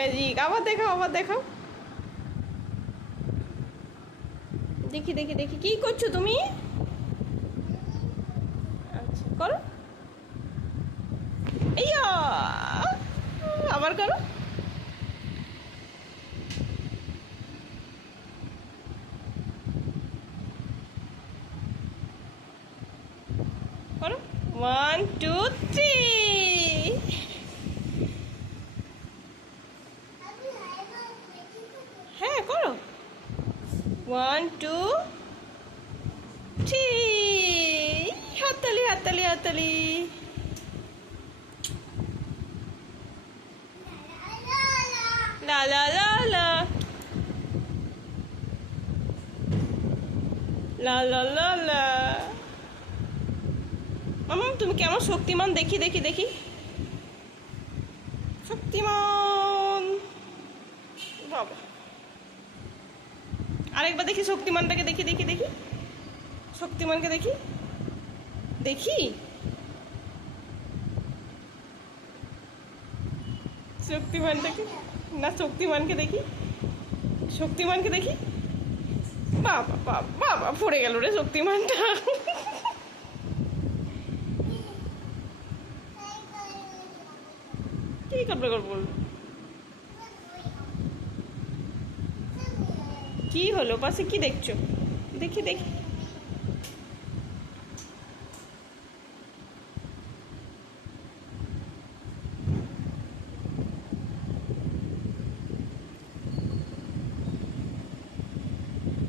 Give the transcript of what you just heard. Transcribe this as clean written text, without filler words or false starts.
Magic, আবার দেখাও, আবার দেখাও। দেখি দেখি দেখি, কি করছো তুমি? আচ্ছা করো। ইয়া, আবার করো। করো, 1 2 3। হ্যাঁ করো, 1 2 3। হাততালি হাততালি হাততালি। লা লা লা লা লা লা লা লা। মামা তুমি কেমন শক্তিমান, দেখি দেখি দেখি। শক্তিমান বাবা, আরেকবার দেখি শক্তিমানটাকে, দেখি দেখি দেখি শক্তিমানকে দেখি দেখি। শক্তিমানটাকে না, শক্তিমানকে দেখি, শক্তিমানকে দেখি। বাবা বাবা বাবা, পড়ে গেল রে শক্তিমানটা। কি করবে করবো, কি হলো পাশে, কি দেখছো? দেখি দেখি।